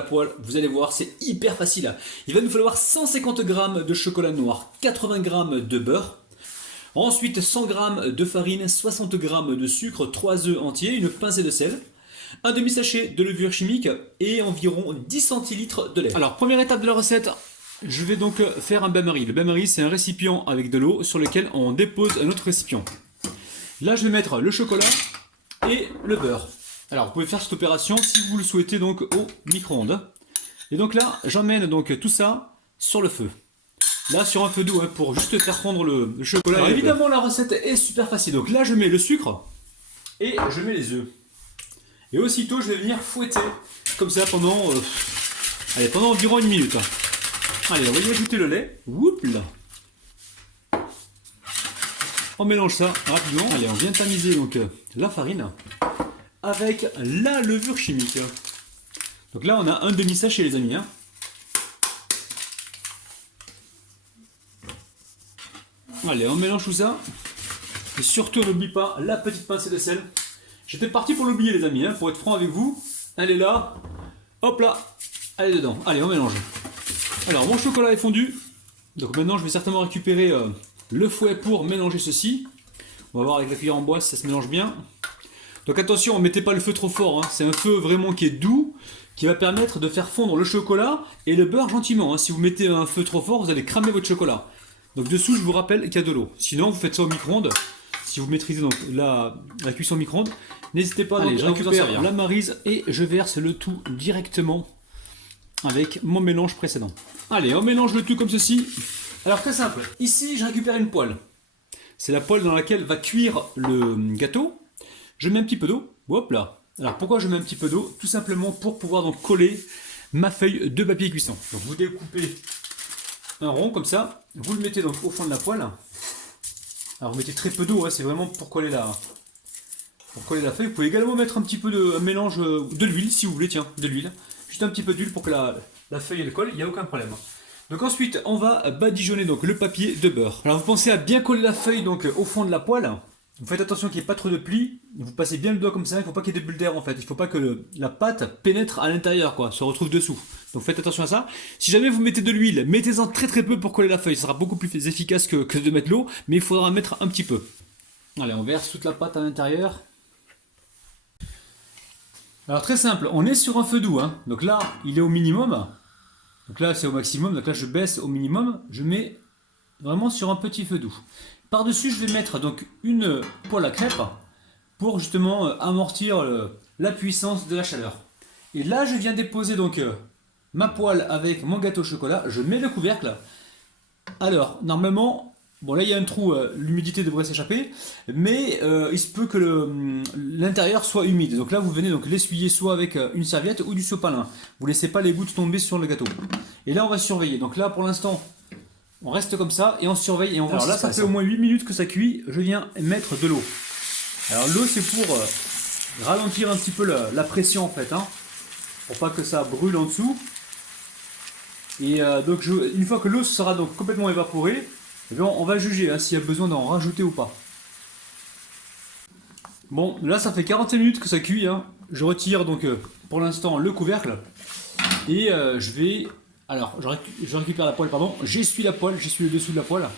la poêle, vous allez voir, c'est hyper facile. Il va nous falloir 150 g de chocolat noir, 80 g de beurre, ensuite 100 g de farine, 60 g de sucre, 3 œufs entiers, une pincée de sel, un demi-sachet de levure chimique et environ 10 centilitres de lait. Alors, première étape de la recette, je vais donc faire un bain-marie. Le bain-marie, c'est un récipient avec de l'eau sur lequel on dépose un autre récipient. Là, je vais mettre le chocolat et le beurre. Alors, vous pouvez faire cette opération si vous le souhaitez donc au micro-ondes. Et donc là, j'emmène donc tout ça sur le feu. Là, sur un feu doux, hein, pour juste faire fondre le chocolat. Alors, évidemment, la recette est super facile. Donc là, je mets le sucre et je mets les œufs. Et aussitôt, je vais venir fouetter comme ça pendant environ une minute. Allez, on va y ajouter le lait. Oups là. On mélange ça rapidement. Allez, on vient tamiser donc la farine avec la levure chimique. Donc là, on a un demi-sachet, les amis. Hein. Allez, on mélange tout ça. Et surtout, n'oublie pas la petite pincée de sel. J'étais parti pour l'oublier, les amis, hein, pour être franc avec vous. Elle est là. Hop là. Elle est dedans. Allez, on mélange. Alors, mon chocolat est fondu. Donc maintenant, je vais certainement récupérer le fouet pour mélanger ceci. On va voir avec la cuillère en bois si ça se mélange bien. Donc attention, ne mettez pas le feu trop fort. Hein. C'est un feu vraiment qui est doux, qui va permettre de faire fondre le chocolat et le beurre gentiment. Hein. Si vous mettez un feu trop fort, vous allez cramer votre chocolat. Donc dessous, je vous rappelle qu'il y a de l'eau. Sinon, vous faites ça au micro-ondes. Si vous maîtrisez donc la cuisson au micro-ondes, n'hésitez pas. Allez, je récupère la maryse et je verse le tout directement avec mon mélange précédent. Allez, on mélange le tout comme ceci. Alors très simple, ici je récupère une poêle. C'est la poêle dans laquelle va cuire le gâteau. Je mets un petit peu d'eau. Hop là. Alors pourquoi je mets un petit peu d'eau? Tout simplement pour pouvoir donc coller ma feuille de papier cuisson. Donc vous découpez un rond comme ça, vous le mettez donc au fond de la poêle. Alors vous mettez très peu d'eau, hein, c'est vraiment pour coller la feuille. Vous pouvez également mettre un petit peu de mélange de l'huile si vous voulez, tiens, de l'huile. Juste un petit peu d'huile pour que la feuille elle colle, il n'y a aucun problème. Donc ensuite, on va badigeonner donc le papier de beurre. Alors vous pensez à bien coller la feuille donc au fond de la poêle. Vous faites attention qu'il n'y ait pas trop de plis. Vous passez bien le doigt comme ça, il ne faut pas qu'il y ait de bulles d'air en fait. Il ne faut pas que la pâte pénètre à l'intérieur, quoi, se retrouve dessous. Donc faites attention à ça. Si jamais vous mettez de l'huile, mettez-en très très peu pour coller la feuille. Ce sera beaucoup plus efficace que de mettre l'eau, mais il faudra en mettre un petit peu. Allez, on verse toute la pâte à l'intérieur. Alors très simple, on est sur un feu doux, hein. Donc là il est au minimum, donc là c'est au maximum, donc là je baisse au minimum, je mets vraiment sur un petit feu doux. Par-dessus je vais mettre donc une poêle à crêpes pour justement amortir la puissance de la chaleur. Et là je viens déposer donc ma poêle avec mon gâteau au chocolat, je mets le couvercle. Alors normalement... Bon là il y a un trou, l'humidité devrait s'échapper, mais il se peut que l'intérieur soit humide. Donc là vous venez donc l'essuyer soit avec une serviette ou du sopalin. Vous ne laissez pas les gouttes tomber sur le gâteau. Et là on va surveiller. Donc là pour l'instant on reste comme ça et on surveille et on voit. Alors là ça fait au moins 8 minutes que ça cuit, je viens mettre de l'eau. Alors l'eau c'est pour ralentir un petit peu la pression en fait, hein, pour pas que ça brûle en dessous. Et donc une fois que l'eau sera donc complètement évaporée, eh bien, on va juger hein, s'il y a besoin d'en rajouter ou pas. Bon, là ça fait 40 minutes que ça cuit. Hein. Je retire donc pour l'instant le couvercle. Et je vais... Alors, je récupère la poêle, pardon. J'essuie la poêle, j'essuie le dessous de la poêle.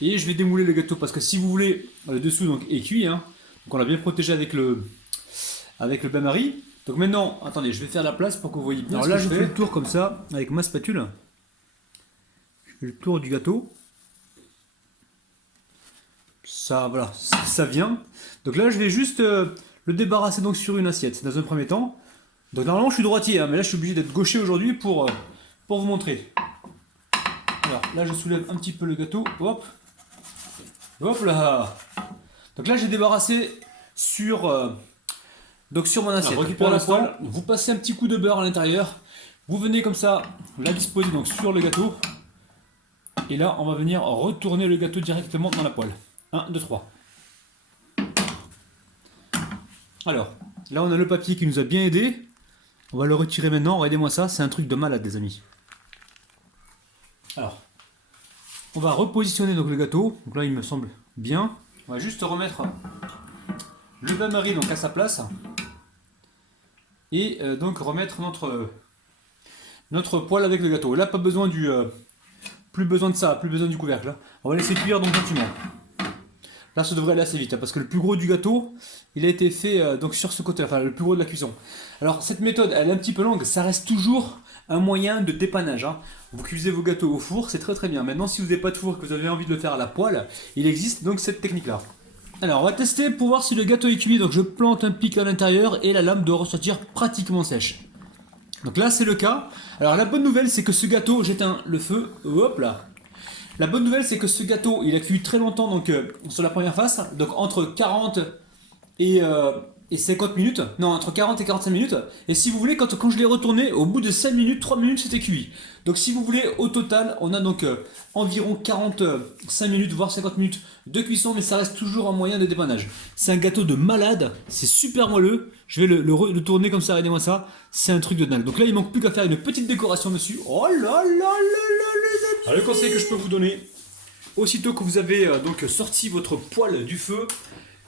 Et je vais démouler le gâteau parce que si vous voulez, le dessous donc, est cuit. Hein. Donc on l'a bien protégé avec le bain-marie. Donc maintenant, attendez, je vais faire la place pour que vous voyez bien. Alors là je fais le tour comme ça avec ma spatule. Je fais le tour du gâteau. Ça, voilà, ça vient. Donc là, je vais juste le débarrasser donc sur une assiette dans un premier temps. Donc normalement, je suis droitier, hein, mais là, je suis obligé d'être gaucher aujourd'hui pour vous montrer. Alors là, je soulève un petit peu le gâteau. Hop, hop là. Donc là, j'ai débarrassé sur mon assiette. Alors, récupérez la poêle. Vous passez un petit coup de beurre à l'intérieur. Vous venez comme ça la disposer donc sur le gâteau. Et là, on va venir retourner le gâteau directement dans la poêle. 1, 2, 3. Alors, là on a le papier qui nous a bien aidé. On va le retirer maintenant. Regardez-moi ça, c'est un truc de malade les amis. Alors, on va repositionner donc le gâteau. Donc là il me semble bien. On va juste remettre le bain-marie donc à sa place. Et donc remettre notre notre poêle avec le gâteau. Là, pas besoin du... plus besoin de ça, plus besoin du couvercle. Là. On va laisser cuire donc gentiment. Là, ça devrait aller assez vite, hein, parce que le plus gros du gâteau, il a été fait donc sur ce côté, enfin le plus gros de la cuisson. Alors, cette méthode, elle est un petit peu longue, ça reste toujours un moyen de dépannage. Hein. Vous cuisez vos gâteaux au four, c'est très très bien. Maintenant, si vous n'avez pas de four et que vous avez envie de le faire à la poêle, il existe donc cette technique-là. Alors, on va tester pour voir si le gâteau est cuit. Donc, je plante un pic à l'intérieur et la lame doit ressortir pratiquement sèche. Donc là, c'est le cas. Alors, la bonne nouvelle, c'est que ce gâteau, j'éteins le feu, hop là. La bonne nouvelle, c'est que ce gâteau, il a cuit très longtemps donc, sur la première face, donc entre 40 et 50 minutes, non, entre 40 et 45 minutes. Et si vous voulez, quand je l'ai retourné, au bout de 5 minutes, 3 minutes, c'était cuit. Donc si vous voulez, au total, on a donc environ 45 minutes, voire 50 minutes de cuisson, mais ça reste toujours un moyen de dépannage. C'est un gâteau de malade, c'est super moelleux. Je vais le tourner comme ça, regardez-moi ça, c'est un truc de dingue. Donc là, il manque plus qu'à faire une petite décoration dessus. Oh là là là là, les amis! Alors, le conseil que je peux vous donner, aussitôt que vous avez donc sorti votre poêle du feu,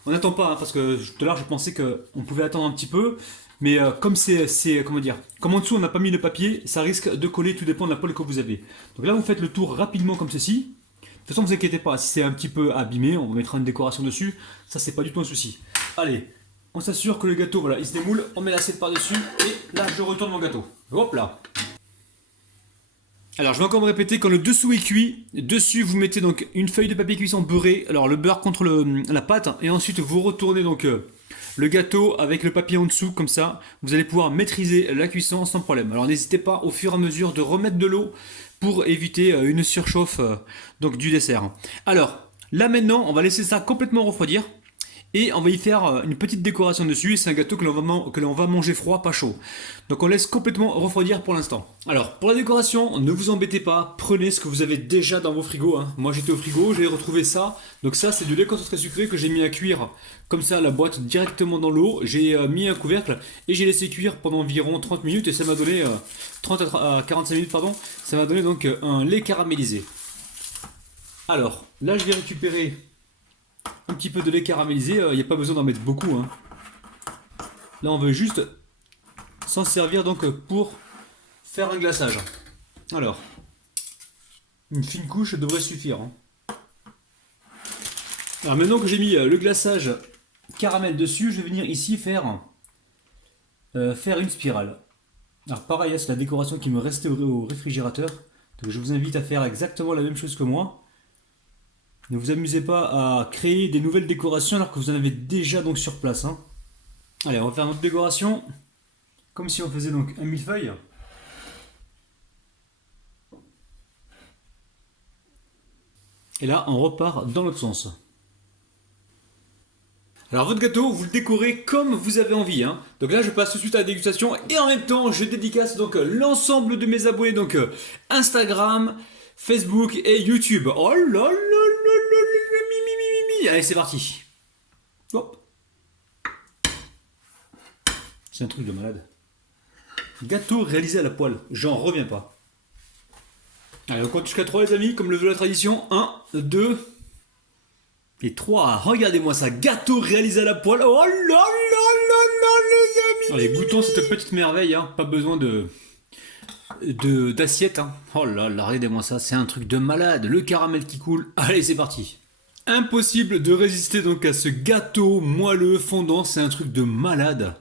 on n'attend pas, hein, parce que tout à l'heure je pensais qu'on pouvait attendre un petit peu, mais comme comment dire, comme en dessous on n'a pas mis le papier, ça risque de coller, tout dépend de la poêle que vous avez. Donc là vous faites le tour rapidement comme ceci. De toute façon, ne vous inquiétez pas, si c'est un petit peu abîmé, on mettra une décoration dessus, ça c'est pas du tout un souci. Allez, on s'assure que le gâteau, voilà, il se démoule, on met l'assiette par-dessus, et là je retourne mon gâteau. Hop là. Alors je vais encore me répéter, quand le dessous est cuit, dessus vous mettez donc une feuille de papier cuisson beurré, alors le beurre contre la pâte, et ensuite vous retournez donc le gâteau avec le papier en dessous, comme ça, vous allez pouvoir maîtriser la cuisson sans problème. Alors n'hésitez pas au fur et à mesure de remettre de l'eau pour éviter une surchauffe donc du dessert. Alors là maintenant, on va laisser ça complètement refroidir. Et on va y faire une petite décoration dessus. C'est un gâteau que l'on va manger froid, pas chaud. Donc on laisse complètement refroidir pour l'instant. Alors pour la décoration, ne vous embêtez pas. Prenez ce que vous avez déjà dans vos frigos. Hein. Moi j'étais au frigo, j'ai retrouvé ça. Donc ça c'est du lait concentré sucré que j'ai mis à cuire comme ça la boîte directement dans l'eau. J'ai mis un couvercle et j'ai laissé cuire pendant environ 30 minutes. Et ça m'a donné 30 à 45 minutes pardon. Ça m'a donné donc un lait caramélisé. Alors là je vais récupérer un petit peu de lait caramélisé, il n'y a pas besoin d'en mettre beaucoup. Hein. Là, on veut juste s'en servir donc pour faire un glaçage. Alors, une fine couche devrait suffire. Hein. Alors maintenant que j'ai mis le glaçage caramel dessus, je vais venir ici faire une spirale. Alors pareil, c'est la décoration qui me restait au réfrigérateur. Donc je vous invite à faire exactement la même chose que moi. Ne vous amusez pas à créer des nouvelles décorations alors que vous en avez déjà donc sur place. Hein. Allez, on va faire notre décoration comme si on faisait donc un millefeuille. Et là, on repart dans l'autre sens. Alors votre gâteau, vous le décorez comme vous avez envie. Hein. Donc là, je passe tout de suite à la dégustation et en même temps, je dédicace donc l'ensemble de mes abonnés, donc Instagram, Facebook et YouTube. Oh là là là là là, mi. Allez, c'est parti. Hop. C'est un truc de malade. Gâteau réalisé à la poêle, j'en reviens pas. Allez, on compte jusqu'à 3 les amis, comme le veut la tradition. 1, 2 et 3. Regardez-moi ça, gâteau réalisé à la poêle. Oh là là là là les amis. Allez, goûtons cette petite merveille, hein. Pas besoin d'assiette. Hein. Oh là là, regardez-moi ça, c'est un truc de malade. Le caramel qui coule. Allez, c'est parti. Impossible de résister donc à ce gâteau moelleux fondant, c'est un truc de malade.